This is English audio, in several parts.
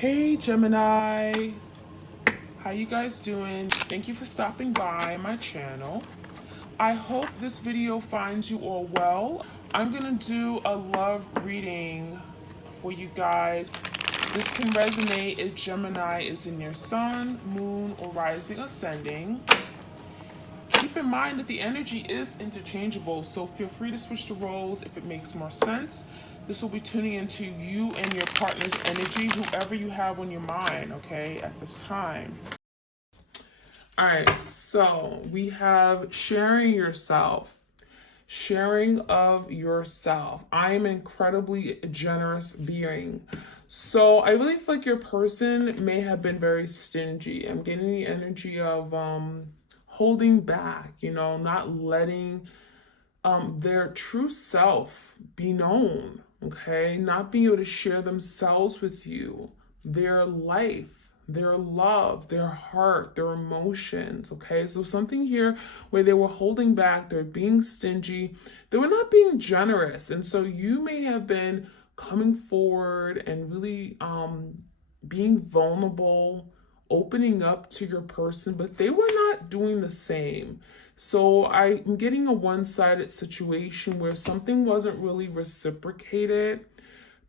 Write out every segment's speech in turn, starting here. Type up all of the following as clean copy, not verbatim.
Hey Gemini, how you guys doing? Thank you for stopping by my channel. I hope this video finds you all well. I'm gonna do a love reading for you guys. This can resonate if Gemini is in your sun, moon, or rising ascending. Keep in mind that the energy is interchangeable, so feel free to switch the roles if it makes more sense. This will be tuning into you and your partner's energy, whoever you have on your mind, okay, at this time. All right, so we have sharing yourself. Sharing of yourself. I am an incredibly generous being. So I really feel like your person may have been very stingy. I'm getting the energy of holding back, not letting their true self be known, okay? Not being able to share themselves with you, their life, their love, their heart, their emotions, okay? So something here where they were holding back, they're being stingy, they were not being generous. And so you may have been coming forward and really being vulnerable, opening up to your person, but they were not doing the same. So I'm getting a one-sided situation where something wasn't really reciprocated.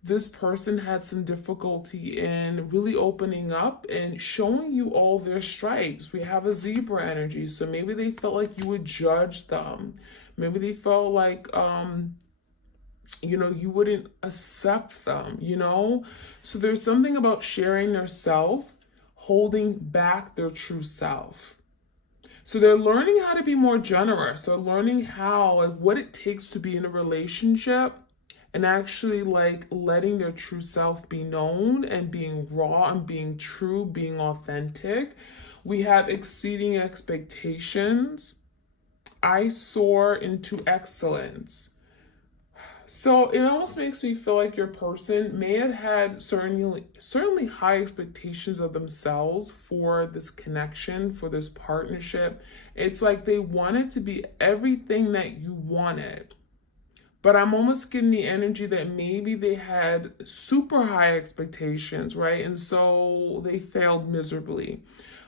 This person had some difficulty in really opening up and showing you all their stripes. We have a zebra energy, so maybe they felt like you would judge them. Maybe they felt like you wouldn't accept them, So there's something about sharing their self, holding back their true self. So they're learning how to be more generous. They're learning how, like, what it takes to be in a relationship and actually like letting their true self be known and being raw and being true, being authentic. We have exceeding expectations. I soar into excellence. So it almost makes me feel like your person may have had certainly high expectations of themselves for this connection, for this partnership. It's like they wanted to be everything that you wanted. But I'm almost getting the energy that maybe they had super high expectations, right? And so they failed miserably.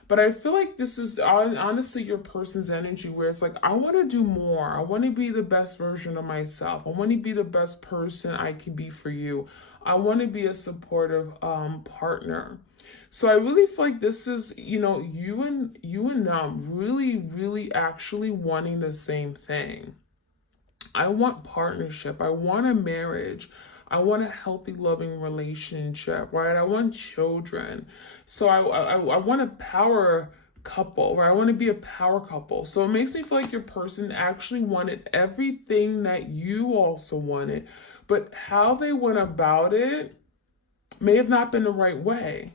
But I feel like this is honestly your person's energy where it's like, I want to do more. I want to be the best version of myself. I want to be the best person I can be for you. I want to be a supportive partner. So I really feel like this is, you and them really, really actually wanting the same thing. I want partnership. I want a marriage. I want a healthy, loving relationship, right? I want children. So I want a power couple, right? I want to be a power couple. So it makes me feel like your person actually wanted everything that you also wanted, but how they went about it may have not been the right way.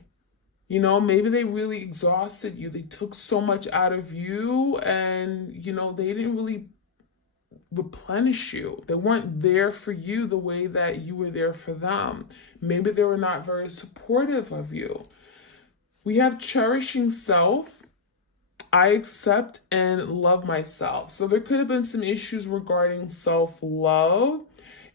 Maybe they really exhausted you. They took so much out of you and, they didn't really replenish you. They weren't there for you the way that you were there for them. Maybe they were not very supportive of you. We have cherishing self. I accept and love myself. So there could have been some issues regarding self-love.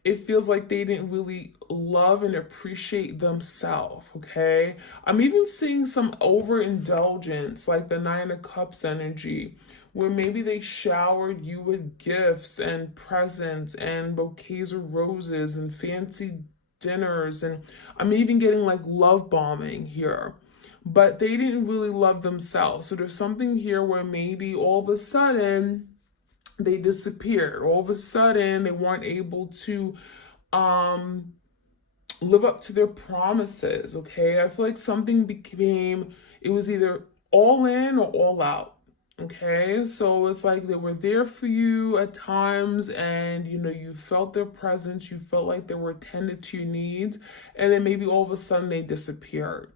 It feels like they didn't really love and appreciate themselves, okay? I'm even seeing some overindulgence, like the Nine of Cups energy, where maybe they showered you with gifts and presents and bouquets of roses and fancy dinners. And I'm even getting like love bombing here. But they didn't really love themselves. So there's something here where maybe all of a sudden they disappeared. All of a sudden they weren't able to live up to their promises, okay? I feel like something it was either all in or all out, okay? So it's like they were there for you at times and, you felt their presence, you felt like they were attended to your needs, and then maybe all of a sudden they disappeared.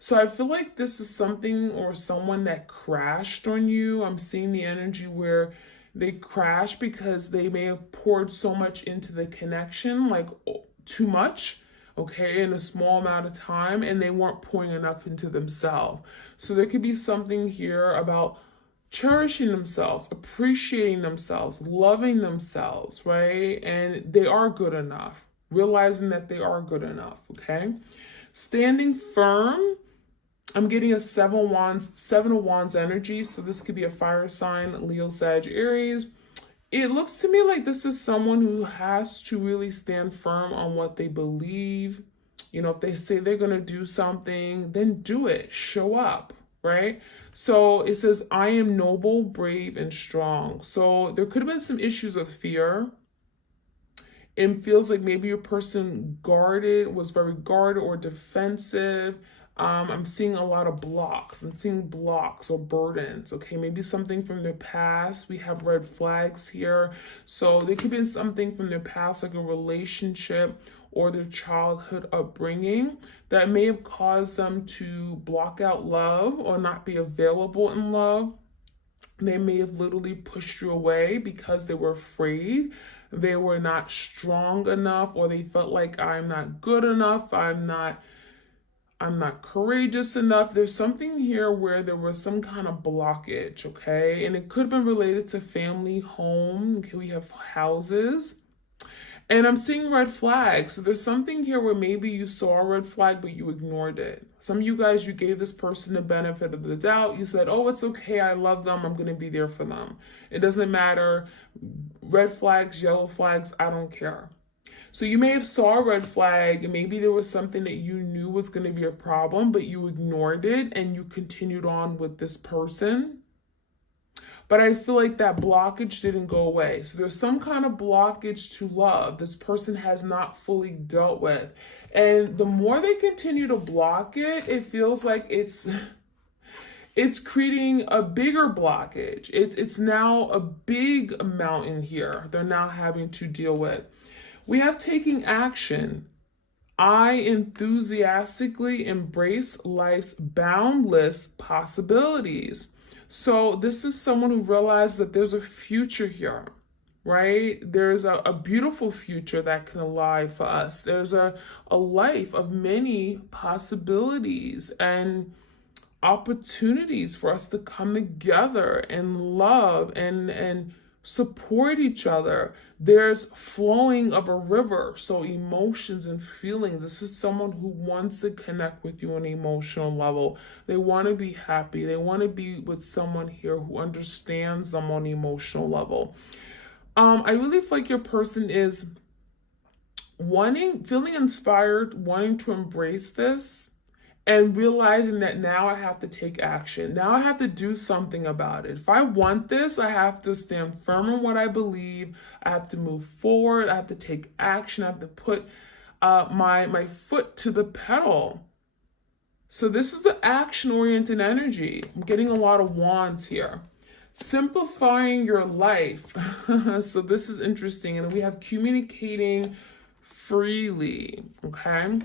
So I feel like this is something or someone that crashed on you. I'm seeing the energy where they crashed because they may have poured so much into the connection, like too much, okay, in a small amount of time, and they weren't pouring enough into themselves. So there could be something here about cherishing themselves, appreciating themselves, loving themselves, right? And they are good enough, realizing that they are good enough, okay? Standing firm, I'm getting a seven of wands energy. So this could be a fire sign, Leo, Sag, Aries. It looks to me like this is someone who has to really stand firm on what they believe. You know, if they say they're going to do something, then do it. Show up, right? So it says, I am noble, brave, and strong. So there could have been some issues of fear. It feels like maybe your person was very guarded or defensive. I'm seeing a lot of blocks. I'm seeing blocks or burdens. Okay, maybe something from their past. We have red flags here. So there could be something from their past, like a relationship or their childhood upbringing, that may have caused them to block out love or not be available in love. They may have literally pushed you away because they were afraid. They were not strong enough, or they felt like, I'm not good enough. I'm not courageous enough. There's something here where there was some kind of blockage, okay? And it could have been related to family, home. Okay, we have houses. And I'm seeing red flags. So there's something here where maybe you saw a red flag, but you ignored it. Some of you guys, you gave this person the benefit of the doubt. You said, oh, it's okay. I love them. I'm going to be there for them. It doesn't matter. Red flags, yellow flags, I don't care. So you may have saw a red flag, and maybe there was something that you knew was going to be a problem, but you ignored it and you continued on with this person. But I feel like that blockage didn't go away. So there's some kind of blockage to love this person has not fully dealt with. And the more they continue to block it, it feels like it's creating a bigger blockage. It's now a big mountain here they're now having to deal with. We have taking action. I enthusiastically embrace life's boundless possibilities. So this is someone who realizes that there's a future here, right? There's a beautiful future that can lie for us. There's a life of many possibilities and opportunities for us to come together and love and support each other. There's flowing of a river, so emotions and feelings. This is someone who wants to connect with you on an emotional level. They want to be happy. They want to be with someone here who understands them on an emotional level. I really feel like your person is feeling inspired, wanting to embrace this, and realizing that now I have to take action. Now I have to do something about it. If I want this, I have to stand firm in what I believe. I have to move forward. I have to take action. I have to put my foot to the pedal. So this is the action-oriented energy. I'm getting a lot of wands here. Simplifying your life. So this is interesting. And we have communicating freely, okay?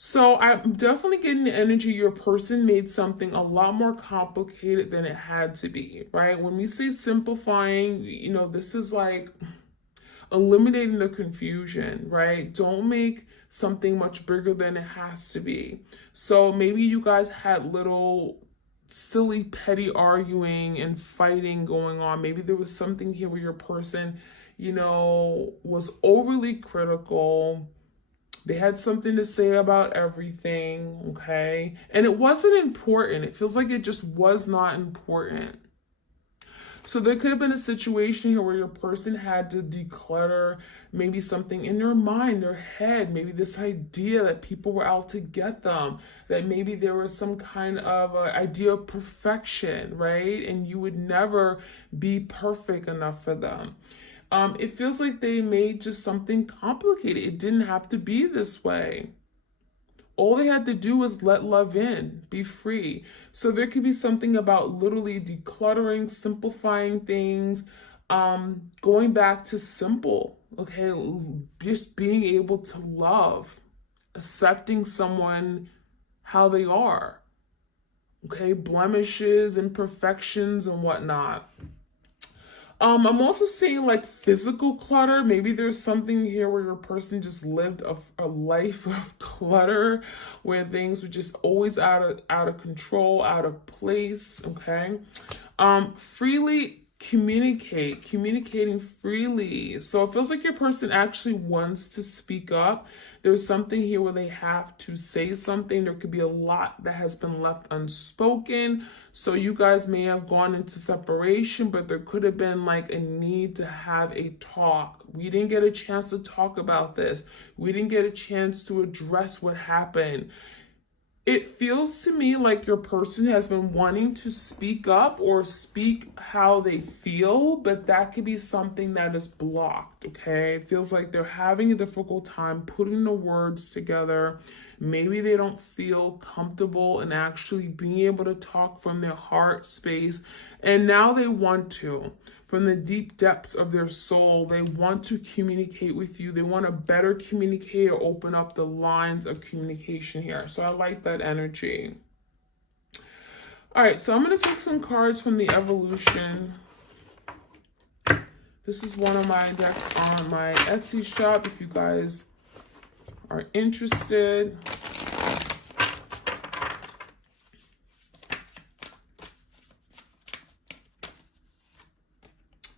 So I'm definitely getting the energy your person made something a lot more complicated than it had to be, right? When we say simplifying, you know, this is like eliminating the confusion, right? Don't make something much bigger than it has to be. So maybe you guys had little silly, petty arguing and fighting going on. Maybe there was something here where your person, you know, was overly critical. They had something to say about everything, okay? And it wasn't important. It feels like it just was not important. So there could have been a situation here where your person had to declutter maybe something in their mind, their head, maybe this idea that people were out to get them, that maybe there was some kind of idea of perfection, right? And you would never be perfect enough for them. It feels like they made just something complicated. It didn't have to be this way. All they had to do was let love in, be free. So there could be something about literally decluttering, simplifying things, going back to simple, okay? Just being able to love, accepting someone how they are, okay? Blemishes, imperfections, and whatnot. I'm also seeing like physical clutter. Maybe there's something here where your person just lived a life of clutter, where things were just always out of control, out of place. Okay. Freely communicating freely. So it feels like your person actually wants to speak up. There's something here where they have to say something. There could be a lot that has been left unspoken. So you guys may have gone into separation, but there could have been like a need to have a talk. We didn't get a chance to talk about this. We didn't get a chance to address what happened. It feels to me like your person has been wanting to speak up or speak how they feel, but that could be something that is blocked, okay? It feels like they're having a difficult time putting the words together. Maybe they don't feel comfortable in actually being able to talk from their heart space, and now they want to. From the deep depths of their soul, they want to communicate with you. They want to better communicate or open up the lines of communication here. So I like that energy. All right, so I'm going to take some cards from the Evolution. This is one of my decks on my Etsy shop if you guys are interested.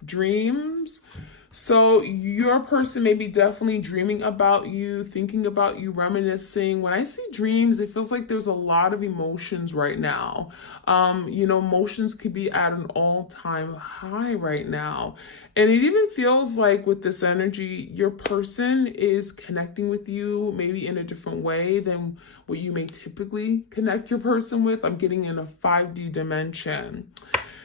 Dreams. So your person may be definitely dreaming about you, thinking about you, reminiscing. When I see dreams, it feels like there's a lot of emotions right now. Emotions could be at an all-time high right now. And it even feels like with this energy, your person is connecting with you maybe in a different way than what you may typically connect your person with. I'm getting in a 5D dimension.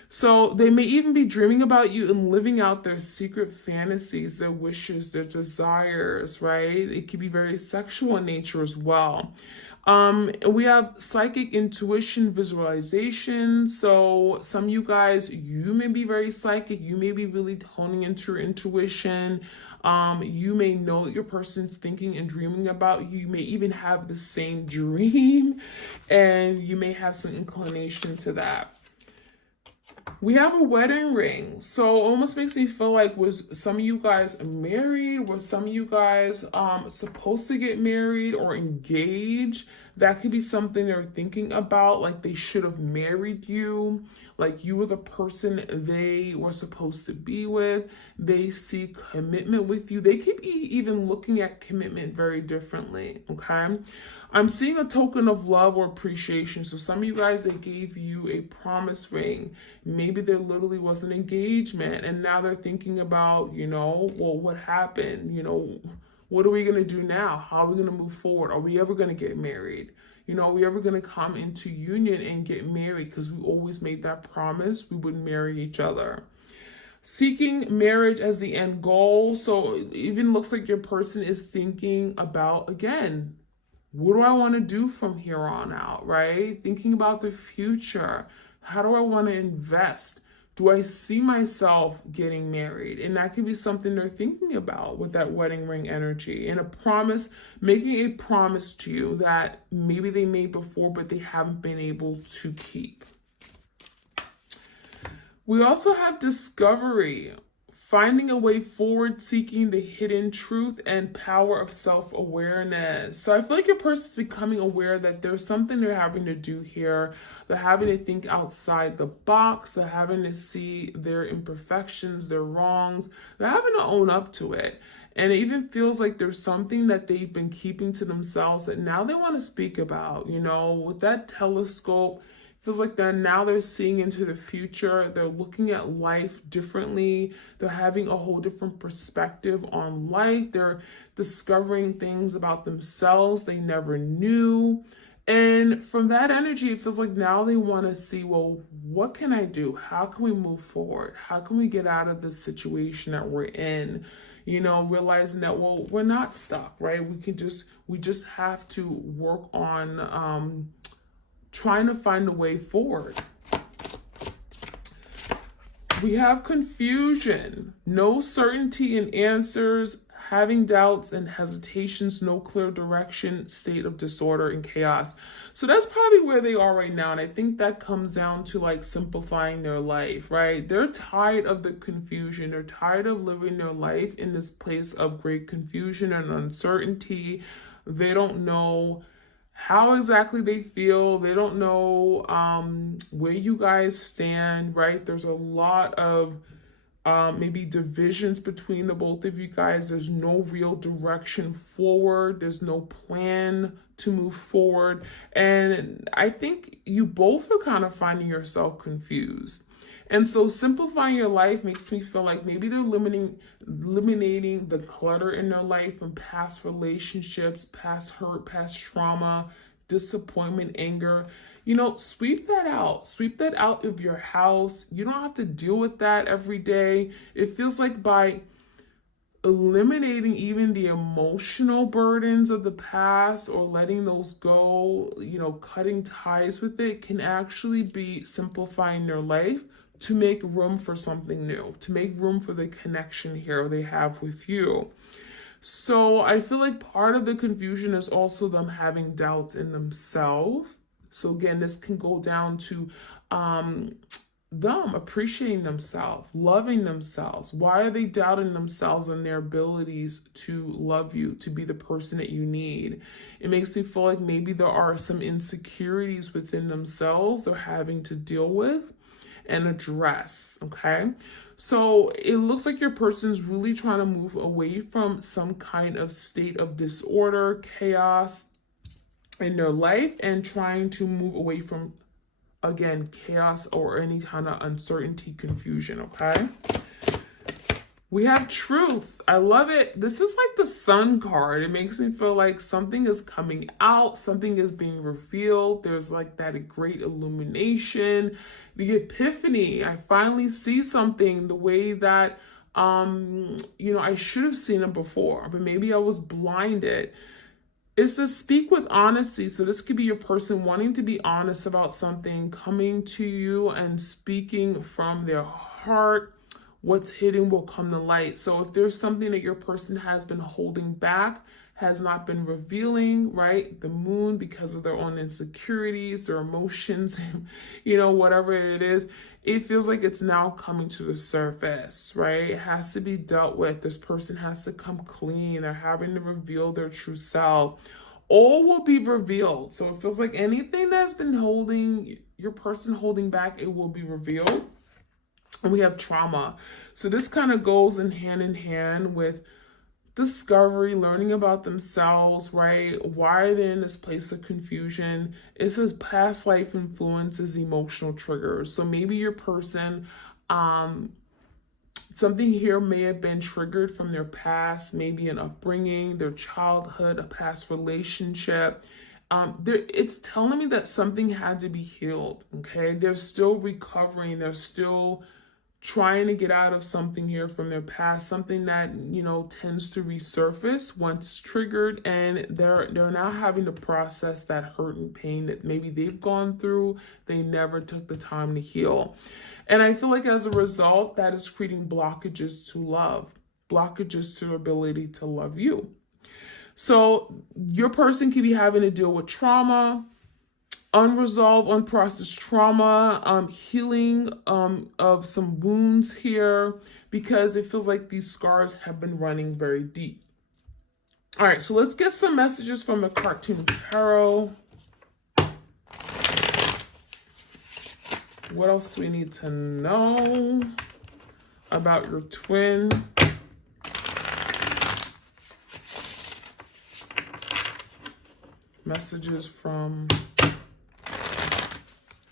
So they may even be dreaming about you and living out their secret fantasies, their wishes, their desires, right? It could be very sexual in nature as well. We have psychic intuition, visualization. So some of you guys, you may be very psychic. You may be really honing into your intuition. You may know your person's thinking and dreaming about you. You may even have the same dream, and you may have some inclination to that. We have a wedding ring. So it almost makes me feel like, was some of you guys married? Was some of you guys supposed to get married or engaged? That could be something they're thinking about, like they should have married you, like you were the person they were supposed to be with. They see commitment with you. They could be even looking at commitment very differently, okay? I'm seeing a token of love or appreciation. So some of you guys, they gave you a promise ring. Maybe there literally was an engagement, and now they're thinking about, well, what happened? What are we going to do now? How are we going to move forward? Are we ever going to get married? Are we ever going to come into union and get married? Because we always made that promise we would marry each other. Seeking marriage as the end goal. So it even looks like your person is thinking about, again, what do I want to do from here on out, right? Thinking about the future. How do I want to invest? Do I see myself getting married? And that could be something they're thinking about with that wedding ring energy. And a promise, making a promise to you that maybe they made before, but they haven't been able to keep. We also have discovery. Finding a way forward, seeking the hidden truth and power of self-awareness. So I feel like your person's becoming aware that there's something they're having to do here. They're having to think outside the box. They're having to see their imperfections, their wrongs. They're having to own up to it. And it even feels like there's something that they've been keeping to themselves that now they want to speak about. With that telescope, feels like they're seeing into the future. They're looking at life differently. They're having a whole different perspective on life. They're discovering things about themselves they never knew. And from that energy, it feels like now they want to see, well, what can I do? How can we move forward? How can we get out of this situation that we're in? Realizing that, well, we're not stuck, right? We just have to work on trying to find a way forward. We have confusion, no certainty in answers, having doubts and hesitations, no clear direction, state of disorder and chaos. So that's probably where they are right now. And I think that comes down to like simplifying their life, right? They're tired of the confusion. They're tired of living their life in this place of great confusion and uncertainty. They don't know how exactly they feel. They don't know where you guys stand, right? There's a lot of maybe divisions between the both of you guys. There's no real direction forward. There's no plan to move forward. And I think you both are kind of finding yourself confused. And so simplifying your life makes me feel like maybe they're eliminating the clutter in their life from past relationships, past hurt, past trauma, disappointment, anger. Sweep that out. Sweep that out of your house. You don't have to deal with that every day. It feels like by eliminating even the emotional burdens of the past or letting those go, cutting ties with it can actually be simplifying their life to make room for something new, to make room for the connection here they have with you. So I feel like part of the confusion is also them having doubts in themselves. So again, this can go down to them appreciating themselves, loving themselves. Why are they doubting themselves and their abilities to love you, to be the person that you need? It makes me feel like maybe there are some insecurities within themselves they're having to deal with and address, okay? So it looks like your person's really trying to move away from some kind of state of disorder, chaos in their life, and trying to move away from, again, chaos or any kind of uncertainty, confusion, okay? We have truth. I love it. This is like the sun card. It makes me feel like something is coming out, something is being revealed. There's like that great illumination, the epiphany. I finally see something the way that, I should have seen it before, but maybe I was blinded. It's to speak with honesty. So this could be your person wanting to be honest about something, coming to you and speaking from their heart. What's hidden will come to light. So if there's something that your person has been holding back, has not been revealing, right? The moon, because of their own insecurities, their emotions, whatever it is, it feels like it's now coming to the surface, right? It has to be dealt with. This person has to come clean. They're having to reveal their true self. All will be revealed. So it feels like anything that's been holding your person holding back, it will be revealed. And we have trauma. So this kind of goes in hand with discovery, learning about themselves, right? Why are they in this place of confusion? It says past life influences emotional triggers. So maybe your person, something here may have been triggered from their past, maybe an upbringing, their childhood, a past relationship. It's telling me that something had to be healed, okay? They're still recovering. They're still trying to get out of something here from their past, something that tends to resurface once triggered, and they're now having to process that hurt and pain that maybe they've gone through. They never took the time to heal. And I feel like as a result, that is creating blockages to love, blockages to ability to love you. So your person could be having to deal with trauma, unresolved, unprocessed trauma, healing of some wounds here, because it feels like these scars have been running very deep. All right, so let's get some messages from the cartoon tarot. What else do we need to know about your twin? Messages from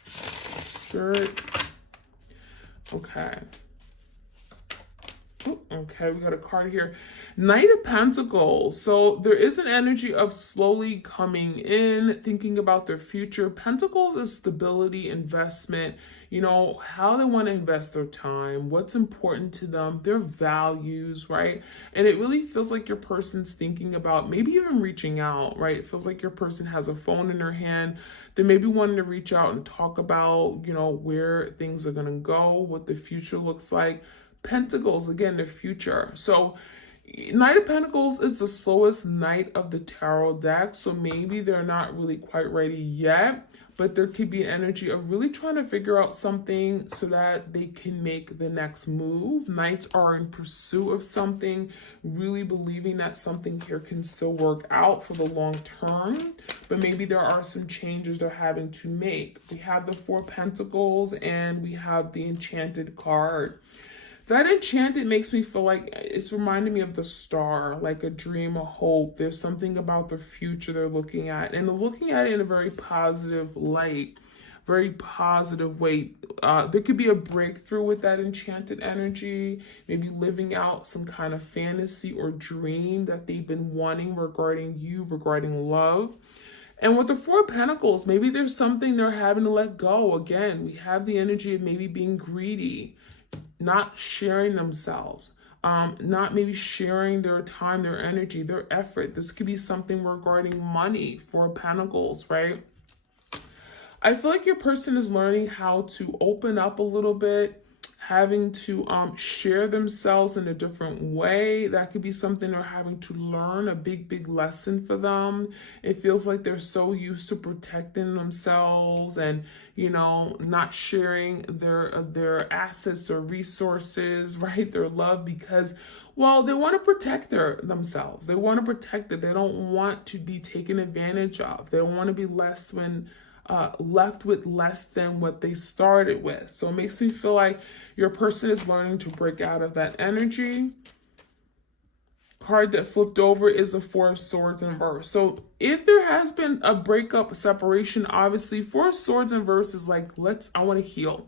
Spirit. Okay. Okay, we got a card here. Knight of Pentacles. So there is an energy of slowly coming in, thinking about their future. Pentacles is stability, investment, how they want to invest their time, what's important to them, their values, right? And it really feels like your person's thinking about maybe even reaching out, right? It feels like your person has a phone in their hand. They may be wanting to reach out and talk about, where things are going to go, what the future looks like. Pentacles, again, the future. So Knight of Pentacles is the slowest knight of the tarot deck, so maybe they're not really quite ready yet, but there could be energy of really trying to figure out something so that they can make the next move. Knights are in pursuit of something, really believing that something here can still work out for the long term, but maybe there are some changes they're having to make. We have the Four Pentacles and we have the Enchanted card. That Enchanted makes me feel like it's reminding me of the star, like a dream, a hope. There's something about the future they're looking at, and they're looking at it in a very positive light, very positive way. There could be a breakthrough with that Enchanted energy, maybe living out some kind of fantasy or dream that they've been wanting regarding you, regarding love. And with the Four Pentacles, maybe there's something they're having to let go. Again, we have the energy of maybe being greedy, not sharing themselves, not maybe sharing their time, their energy, their effort. This could be something regarding money, Four Pentacles, right? I feel like your person is learning how to open up a little bit, having to share themselves in a different way. That could be something they're having to learn, a big lesson for them. It feels like they're so used to protecting themselves and, you know, not sharing their assets or resources, right? Their love, because, well, they want to protect themselves. They want to protect it. They don't want to be taken advantage of. They don't want to be left with less than what they started with. So it makes me feel like your person is learning to break out of that energy. Card that flipped over is the Four of Swords in reverse. So if there has been a breakup, a separation, obviously Four of Swords in reverse is like, I want to heal.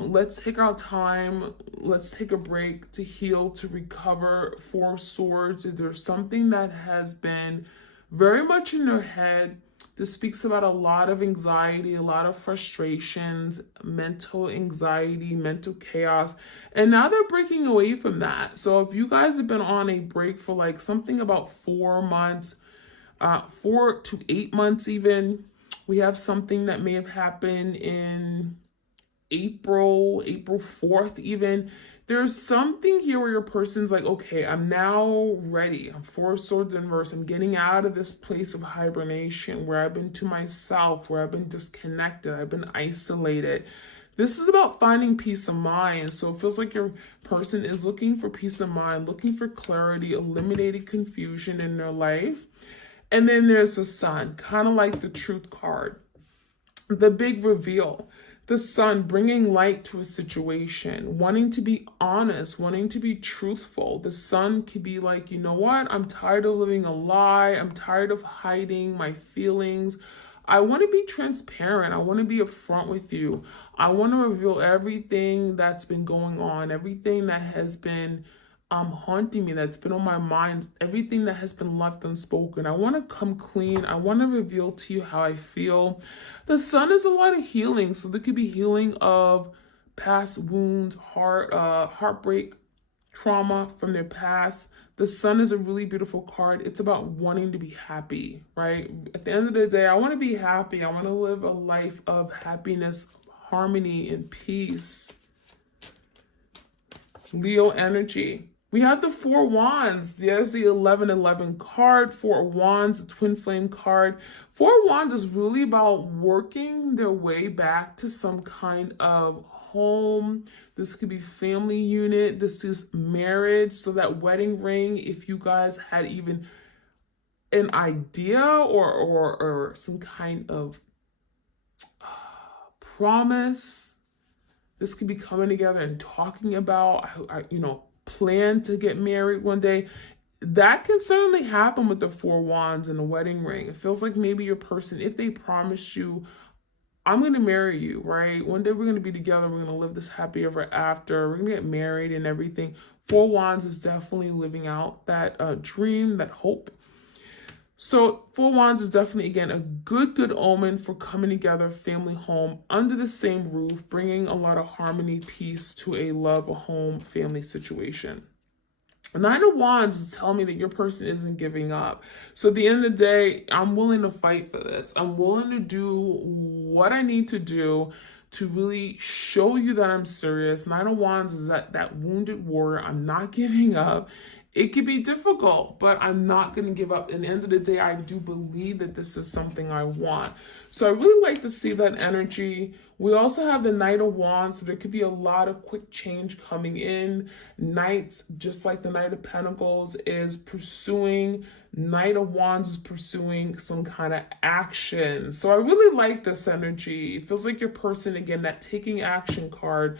Let's take our time. Let's take a break to heal, to recover. Four of Swords, if there's something that has been very much in their head, this speaks about a lot of anxiety, a lot of frustrations, mental anxiety, mental chaos. And now they're breaking away from that. So if you guys have been on a break for like something about 4 months, 4 to 8 months even, we have something that may have happened in April 4th even. There's something here where your person's like, okay, I'm now ready. I'm Four of Swords in reverse. I'm getting out of this place of hibernation where I've been to myself, where I've been disconnected, I've been isolated. This is about finding peace of mind. So it feels like your person is looking for peace of mind, looking for clarity, eliminating confusion in their life. And then there's the Sun, kind of like the Truth card, the big reveal. The Sun bringing light to a situation, wanting to be honest, wanting to be truthful. The Sun could be like, you know what? I'm tired of living a lie. I'm tired of hiding my feelings. I want to be transparent. I want to be upfront with you. I want to reveal everything that's been going on, everything that has been haunting me, that's been on my mind, everything that has been left unspoken. I want to come clean. I want to reveal to you how I feel. The Sun is a lot of healing, so there could be healing of past wounds, heartbreak, trauma from their past. The Sun is a really beautiful card. It's about wanting to be happy, right? At the end of the day, I want to be happy. I want to live a life of happiness, harmony, and peace. Leo energy. We have the Four Wands. There's the 1111 card. Four Wands, twin flame card. Four Wands is really about working their way back to some kind of home. This could be family unit. This is marriage. So that wedding ring, if you guys had even an idea or some kind of promise, this could be coming together and talking about, plan to get married one day. That can certainly happen with the Four Wands and the wedding ring. It feels like maybe your person, if they promised you, I'm going to marry you, right? One day we're going to be together. We're going to live this happy ever after. We're going to get married and everything. Four Wands is definitely living out that dream, that hope. So Four Wands is definitely, again, a good omen for coming together, family home, under the same roof, bringing a lot of harmony, peace to a love, a home, family situation. Nine of Wands is telling me that your person isn't giving up. So at the end of the day, I'm willing to fight for this. I'm willing to do what I need to do to really show you that I'm serious. Nine of Wands is that wounded warrior. I'm not giving up. it could be difficult, but I'm not going to give up. At the end of the day, I do believe that this is something I want. So I really like to see that energy. We also have the Knight of Wands, so there could be a lot of quick change coming in. Knights, just like the Knight of Pentacles, is pursuing. Knight of Wands is pursuing some kind of action. So I really like this energy. It feels like your person, again, that taking action card.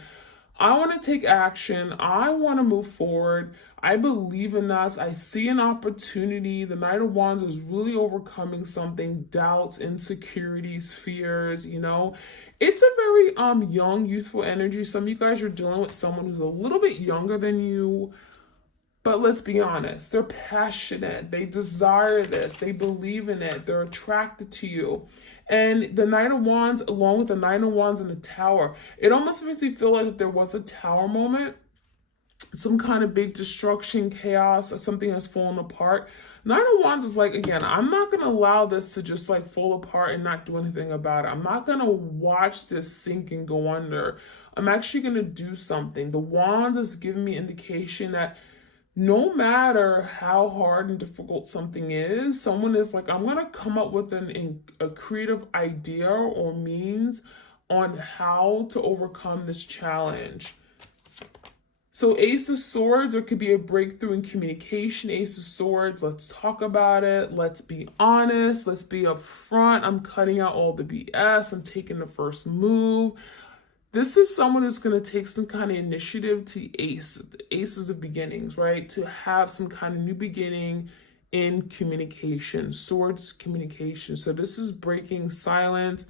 I want to take action. I want to move forward. I believe in us. I see an opportunity. The Knight of Wands is really overcoming something, doubts, insecurities, fears, you know. It's a very young, youthful energy. Some of you guys are dealing with someone who's a little bit younger than you. But let's be honest, they're passionate. They desire this. They believe in it. They're attracted to you. And the Knight of Wands, along with the Knight of Wands and the Tower, it almost makes me feel like if there was a Tower moment, some kind of big destruction, chaos, or something has fallen apart. Knight of Wands is like, again, I'm not going to allow this to just like fall apart and not do anything about it. I'm not going to watch this sink and go under. I'm actually going to do something. The Wands is giving me indication that no matter how hard and difficult something is, someone is like, I'm going to come up with a creative idea or means on how to overcome this challenge. So Ace of Swords, there could be a breakthrough in communication. Ace of Swords, let's talk about it. Let's be honest. Let's be upfront. I'm cutting out all the BS. I'm taking the first move. This is someone who's going to take some kind of initiative to aces of beginnings, right? To have some kind of new beginning in communication, swords communication. So this is breaking silence.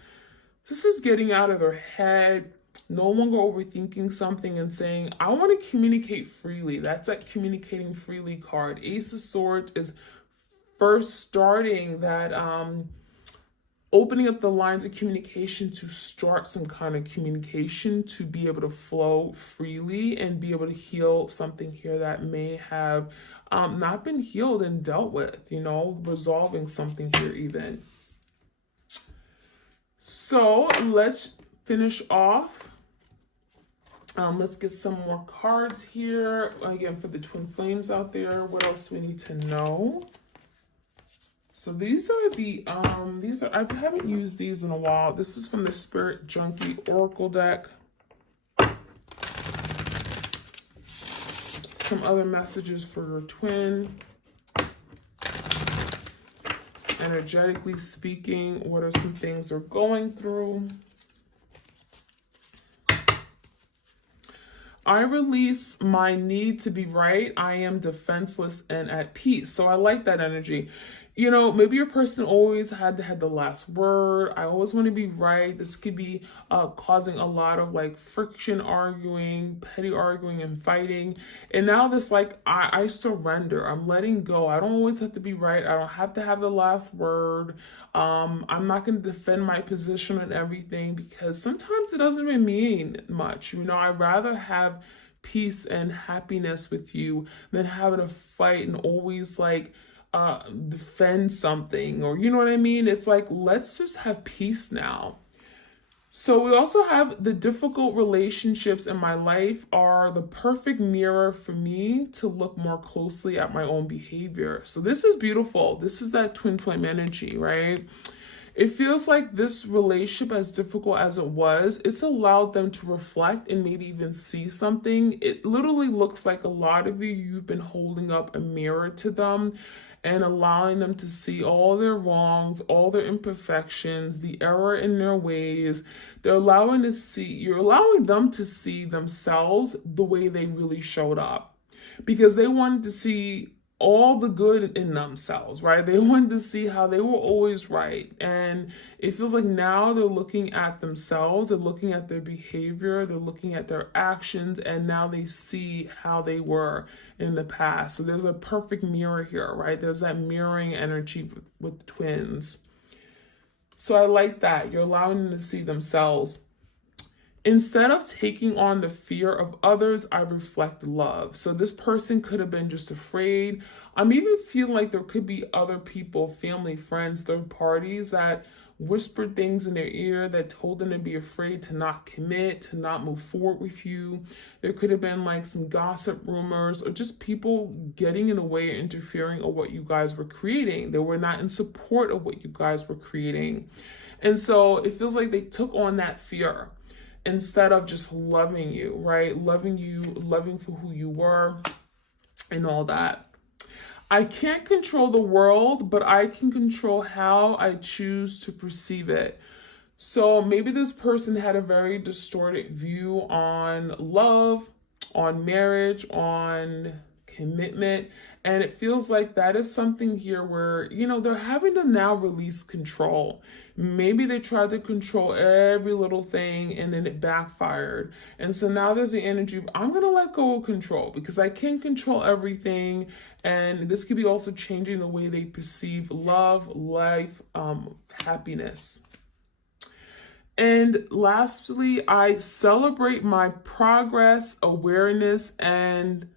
This is getting out of their head, no longer overthinking something and saying, I want to communicate freely. That's that communicating freely card. Ace of Swords is first starting that, opening up the lines of communication to start some kind of communication to be able to flow freely and be able to heal something here that may have not been healed and dealt with, you know, resolving something here even. So let's finish off. Let's get some more cards here. Again, for the twin flames out there, what else do we need to know? So these are the, I haven't used these in a while. This is from the Spirit Junkie Oracle deck. Some other messages for your twin. Energetically speaking, what are some things they're going through? I release my need to be right. I am defenseless and at peace. So I like that energy. You know, maybe your person always had to have the last word. I always want to be right. This could be causing a lot of like friction, arguing, petty arguing and fighting. And now this like, I surrender. I'm letting go. I don't always have to be right. I don't have to have the last word. I'm not going to defend my position and everything because sometimes it doesn't even mean much. You know, I'd rather have peace and happiness with you than having to fight and always like, defend something, or you know what I mean? It's like, let's just have peace now. So we also have the difficult relationships in my life are the perfect mirror for me to look more closely at my own behavior. So this is beautiful. This is that twin flame energy, right? It feels like this relationship, as difficult as it was, it's allowed them to reflect and maybe even see something. It literally looks like a lot of you've been holding up a mirror to them and allowing them to see all their wrongs, all their imperfections, the error in their ways. You're allowing them to see themselves the way they really showed up, because they wanted to see all the good in themselves, right? They wanted to see how they were always right. And it feels like now they're looking at themselves, they're looking at their behavior, they're looking at their actions, and now they see how they were in the past. So there's a perfect mirror here, right? There's that mirroring energy with twins. So I like that. You're allowing them to see themselves. Instead of taking on the fear of others, I reflect love. So this person could have been just afraid. I'm even feeling like there could be other people, family, friends, third parties that whispered things in their ear that told them to be afraid to not commit, to not move forward with you. There could have been like some gossip rumors or just people getting in the way and interfering of what you guys were creating. They were not in support of what you guys were creating. And so it feels like they took on that fear instead of just loving you, right? Loving you, loving for who you were and all that. I can't control the world, but I can control how I choose to perceive it. So maybe this person had a very distorted view on love, on marriage, on commitment. And it feels like that is something here where, they're having to now release control. Maybe they tried to control every little thing and then it backfired. And so now there's the energy of, I'm going to let go of control because I can't control everything. And this could be also changing the way they perceive love, life, happiness. And lastly, I celebrate my progress, awareness, and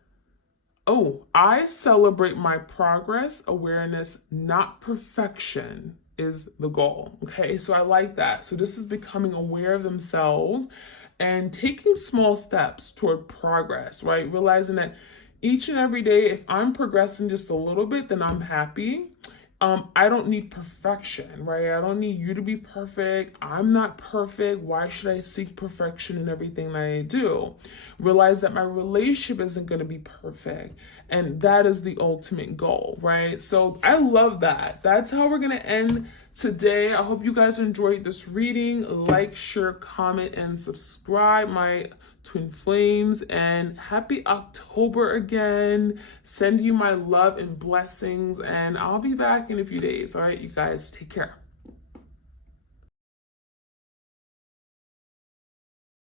I celebrate my progress, awareness, not perfection is the goal. Okay, so I like that. So this is becoming aware of themselves and taking small steps toward progress, right? Realizing that each and every day, if I'm progressing just a little bit, then I'm happy. I don't need perfection, right? I don't need you to be perfect. I'm not perfect. Why should I seek perfection in everything that I do? Realize that my relationship isn't going to be perfect. And that is the ultimate goal, right? So I love that. That's how we're going to end today. I hope you guys enjoyed this reading. Like, share, comment, and subscribe. My twin flames, and happy October again. Send you my love and blessings, and I'll be back in a few days. All right, you guys, take care.